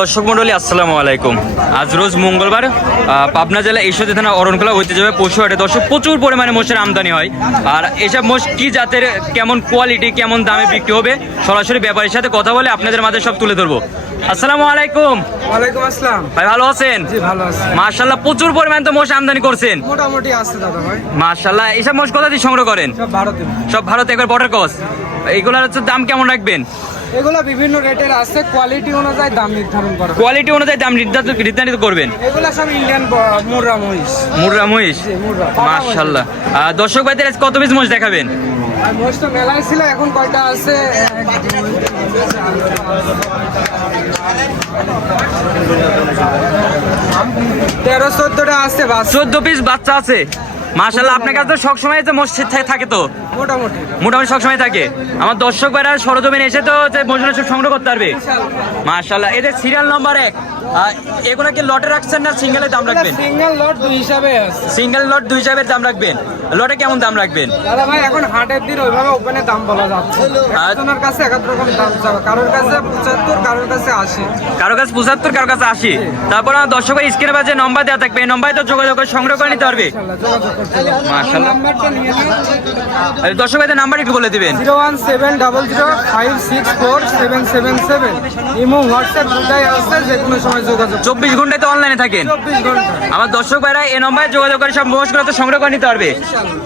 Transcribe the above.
দর্শক মন্ডলী আসসালামু আলাইকুম। আজ রোজ মঙ্গলবার পাবনা জেলা ঈশ্বরদী থানা অরণখোলা ঐতিহ্যবাহী পশু হাটে দর্শক প্রচুর পরিমাণে মোষের আমদানি হয়। আর এসব মোষ কি জাতের, কেমন কোয়ালিটি, কেমন দামে বিক্রি হবে, সরাসরি ব্যাপারীর সাথে কথা বলে আপনাদের মাঝে সব তুলে ধরবো। আসসালামু আলাইকুম। ওয়ালাইকুম আসসালাম। ভাই ভালো আছেন? জি ভালো আছি। মাশাআল্লাহ প্রচুর পরিমাণে তো মোষ আমদানি করছেন। মোটামুটি আছে দাদা ভাই। মাশাআল্লাহ এসব মোষ কোথা থেকে সংগ্রহ করেন? সব ভারতে। সব ভারতে, একবার বর্ডার ক্রস। এইগুলোর হচ্ছে দাম কেমন রাখবেন? এগুলো বিভিন্ন রেটের আছে, কোয়ালিটি অনুযায়ী দাম নির্ধারণ করা হয়। কোয়ালিটি অনুযায়ী দাম নির্ধারিত করবেন। এগুলো সব ইন্ডিয়ান মুর্রা মহিষ। মুর্রা মহিষ। জি, মুর্রা। মাশাআল্লাহ। দর্শক ভাইদের আজ কত পিস মোষ দেখাবেন? আর মহিষ তো মেলায় ছিল, এখন কয়টা আছে? 13-14টা আছে বাস। 14 পিস বাচ্চা আছে। মাশাআল্লাহ আপনার কাছে তো সবসময় যে মোষ থাকে তো? মোটামুটি মোটামুটি সবসময় থাকে। আমার দর্শক ভাইরা সরজমিনে এসে তো যে মোষগুলো সব সংগ্রহ করতে পারবে। মাশাআল্লাহ। এদের সিরিয়াল নাম্বার 1, এগুলো কি লটে রাখছেন না সিঙ্গেলের দাম রাখবেন? সিঙ্গেল লট 2 হিসাবে আছে। সিঙ্গেল লট 2 হিসাবের দাম রাখবেন। লটে কেমন দাম রাখবেন? দাদা ভাই এখন হাটের দিন ওইভাবে ওপেনে দাম বলা যাচ্ছে না। একজনের কাছে এক এক রকম দাম চাওয়া, কারোর কাছে 75, কারোর কাছে 80। কারো কাছে 75, কারো কাছে 80। তারপর আমার দর্শক ভাই স্ক্রিনে বাজে নম্বর দেওয়া থাকবে, এই নম্বরে তো যোগাযোগ করে সংগ্রহ করে নিতে পারবে। ইনশাআল্লাহ যোগাযোগ করতে হবে। মাশাআল্লাহ। নাম্বারটা নিয়ে নিন। দর্শক ভাইদের নাম্বার একটু বলে দিবেন। 01700566777। ইমো হোয়াটসঅ্যাপ দুটাই আছে, যে কোনো সময় যোগাযোগ। 24 ঘন্টায় তো অনলাইনে থাকেন। 24 ঘন্টা। আমার দর্শক ভাইরা এই নম্বরে যোগাযোগ করে সব মোষগুলো তো সংগ্রহ করে নিতে পারবে। ইনশাআল্লাহ।